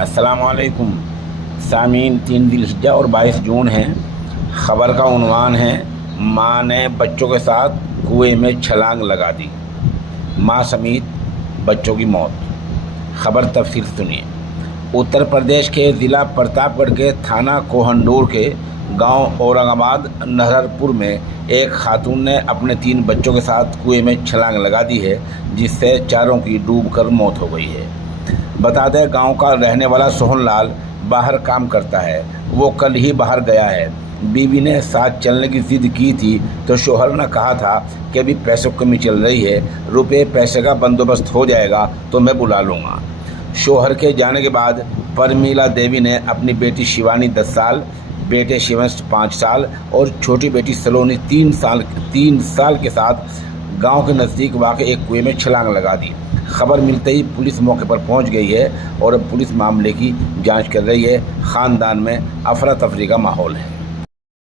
अस्सलामुअलैकुम सामीन। 3 जिल्हिज्जा और 22 जून है। ख़बर का उन्वान है, माँ ने बच्चों के साथ कुएं में छलांग लगा दी, माँ समेत बच्चों की मौत। ख़बर तफसील सुनिए। उत्तर प्रदेश के ज़िला प्रतापगढ़ के थाना कोहंडूर के गांव औरंगाबाद नहरपुर में एक खातून ने अपने 3 बच्चों के साथ कुएं में छलांग लगा दी है, जिससे चारों की डूबकर मौत हो गई है। बता दें, गांव का रहने वाला सोहनलाल बाहर काम करता है। वो कल ही बाहर गया है। बीवी ने साथ चलने की जिद की थी तो शोहर ने कहा था कि अभी पैसों की कमी चल रही है, रुपये पैसे का बंदोबस्त हो जाएगा तो मैं बुला लूँगा। शोहर के जाने के बाद परमीला देवी ने अपनी बेटी शिवानी 10 साल, बेटे शिवंश 5 साल और छोटी बेटी सलोनी 3 साल के साथ गांव के नज़दीक वाक़ एक कुएं में छलांग लगा दी। खबर मिलते ही पुलिस मौके पर पहुंच गई है और अब पुलिस मामले की जांच कर रही है। ख़ानदान में अफरा तफरी का माहौल है।